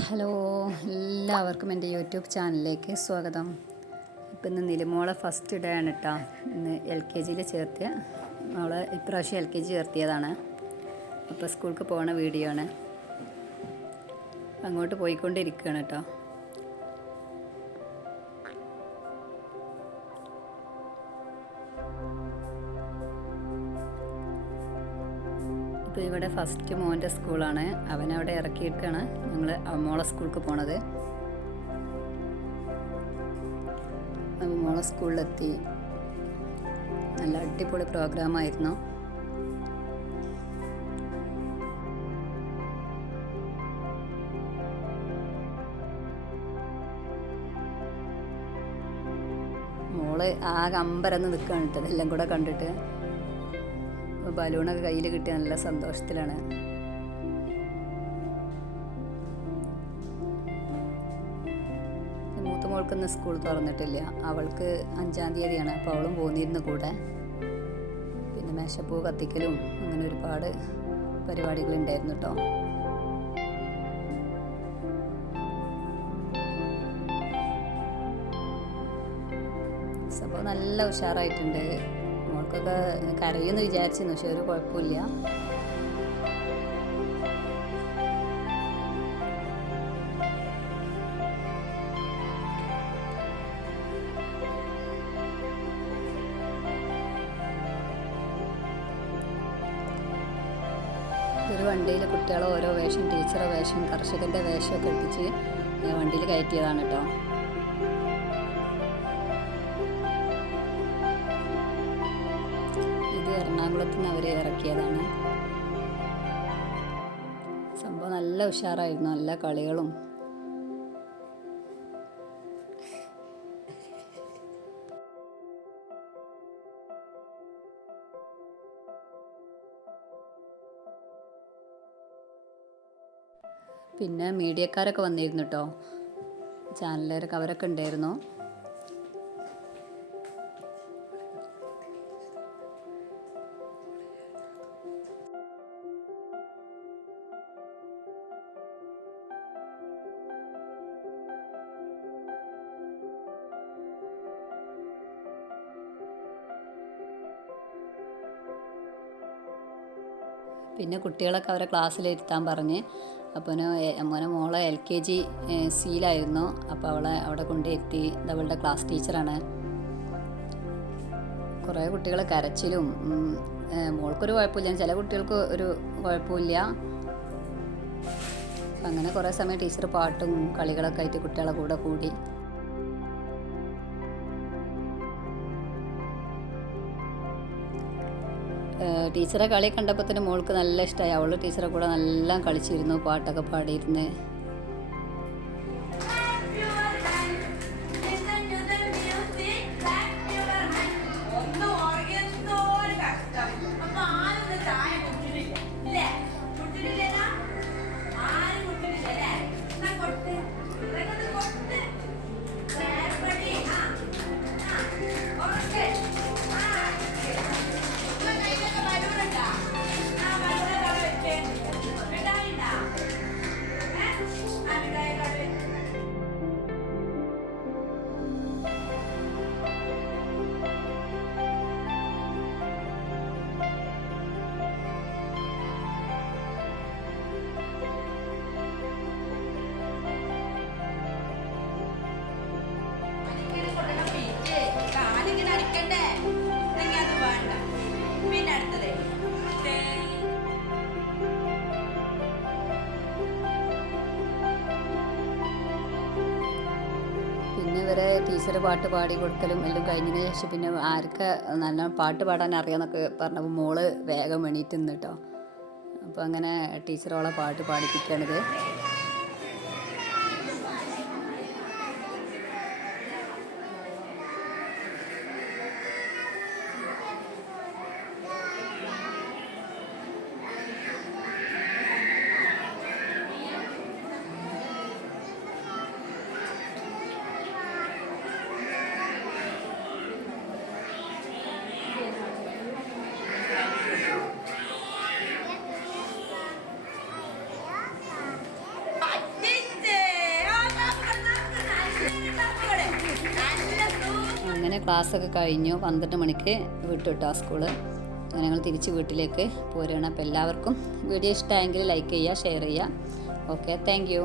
Hello, എല്ലാവർക്കും എൻ്റെ YouTube ചാനലിലേക്ക് സ്വാഗതം. ഇപ്പം ഇന്ന് നിലിമോളെ ഫസ്റ്റ് ഡേ ആണ് കേട്ടോ. ഇന്ന് LKG ചേർത്തിയ മോളെ ഇപ്രാവശ്യം LKG ചേർത്തിയതാണ്. അപ്പോൾ സ്കൂൾക്ക് പോകുന്ന വീഡിയോ ആണ്. അങ്ങോട്ട് പോയിക്കൊണ്ടിരിക്കുകയാണ് കേട്ടോ. ഇപ്പോൾ ഇവിടെ ഫസ്റ്റ് മോൻ്റെ സ്കൂളാണ്. അവനവിടെ ഇറക്കിയിട്ടാണ് ഞങ്ങൾ മോളെ സ്കൂൾക്ക് പോണത്. അപ്പോൾ മോളെ സ്കൂളിലെത്തി. നല്ല അടിപൊളി പ്രോഗ്രാമായിരുന്നു. മോള് ആകെ അമ്പരന്ന് നിൽക്കുകയാണ് കേട്ടോ. ഇതെല്ലാം കൂടെ കണ്ടിട്ട് ബലൂണൊക്കെ കയ്യിൽ കിട്ടിയ നല്ല സന്തോഷത്തിലാണ്. മൂത്ത മോൾക്കൊന്നും സ്കൂൾ തുറന്നിട്ടില്ല. അവൾക്ക് 5-ാം തീയതിയാണ്. അപ്പോൾ അവളും പോന്നിരുന്നു കൂടെ. പിന്നെ മേശപ്പൂ കത്തിക്കലും അങ്ങനെ ഒരുപാട് പരിപാടികളുണ്ടായിരുന്നു കേട്ടോ. സംഭവം നല്ല ഉഷാറായിട്ടുണ്ട്. മോൾക്കൊക്കെ കരയുമെന്ന് വിചാരിച്ചിരുന്നു, പക്ഷെ ഒരു കുഴപ്പമില്ല. ഒരു വണ്ടിയിൽ കുട്ടികളെ ഓരോ വേഷം, ടീച്ചറെ വേഷം, കർഷകൻ്റെ വേഷമൊക്കെ ഇട്ടിച്ച് വണ്ടിയിൽ കയറ്റിയതാണ് കേട്ടോ. എറണാകുളത്ത് നിന്ന് അവർ ഇറക്കിയതാണ്. സംഭവം നല്ല ഉഷാറായിരുന്നു. നല്ല കളികളും. പിന്നെ മീഡിയക്കാരൊക്കെ വന്നിരുന്നു കേട്ടോ. ചാനലുകാരൊക്കെ അവരൊക്കെ ഉണ്ടായിരുന്നു. പിന്നെ കുട്ടികളൊക്കെ അവരെ ക്ലാസ്സിലിരുത്താൻ പറഞ്ഞ്. അപ്പോൾ മോളെ LKG സിയിലായിരുന്നു. അപ്പോൾ അവളെ അവിടെ കൊണ്ടിരുത്തി. അവളുടെ ക്ലാസ് ടീച്ചറാണ്. കുറേ കുട്ടികൾ കരച്ചിലും, മോൾക്കൊരു കുഴപ്പമില്ല, ചില കുട്ടികൾക്ക് ഒരു കുഴപ്പമില്ല. അങ്ങനെ കുറേ സമയം ടീച്ചർ പാട്ടും കളികളൊക്കെ ആയിട്ട് കുട്ടികളെ കൂടെ കൂടി. ടീച്ചറെ കളി കണ്ടപ്പോൾ തന്നെ മോൾക്ക് നല്ല ഇഷ്ടമായി. അവൾ ടീച്ചറെ കൂടെ നല്ല കളിച്ചിരുന്നു, പാട്ടൊക്കെ പാടിയിരുന്ന്. പിന്നെ ഇവരെ ടീച്ചർ പാട്ട് പാടി കൊടുക്കലും എല്ലാം കഴിഞ്ഞതിന് ശേഷം പിന്നെ ആർക്ക് നല്ല പാട്ട് പാടാൻ അറിയാമെന്നൊക്കെ പറഞ്ഞപ്പോൾ മോള് വേഗം എണീറ്റ് നിന്ന് കേട്ടോ. അപ്പോൾ അങ്ങനെ ടീച്ചറോളെ പാട്ട് പാടിപ്പിക്കുകയാണിത്. അങ്ങനെ ക്ലാസ്സൊക്കെ കഴിഞ്ഞു. 12 മണിക്ക് വിട്ടു കേട്ടോ സ്കൂള്. അങ്ങനെ ഞങ്ങൾ തിരിച്ച് വീട്ടിലേക്ക് പോരുകയാണ്. അപ്പോൾ എല്ലാവർക്കും വീഡിയോ ഇഷ്ടമായെങ്കിൽ ലൈക്ക് ചെയ്യുക, ഷെയർ ചെയ്യുക. Okay, thank you.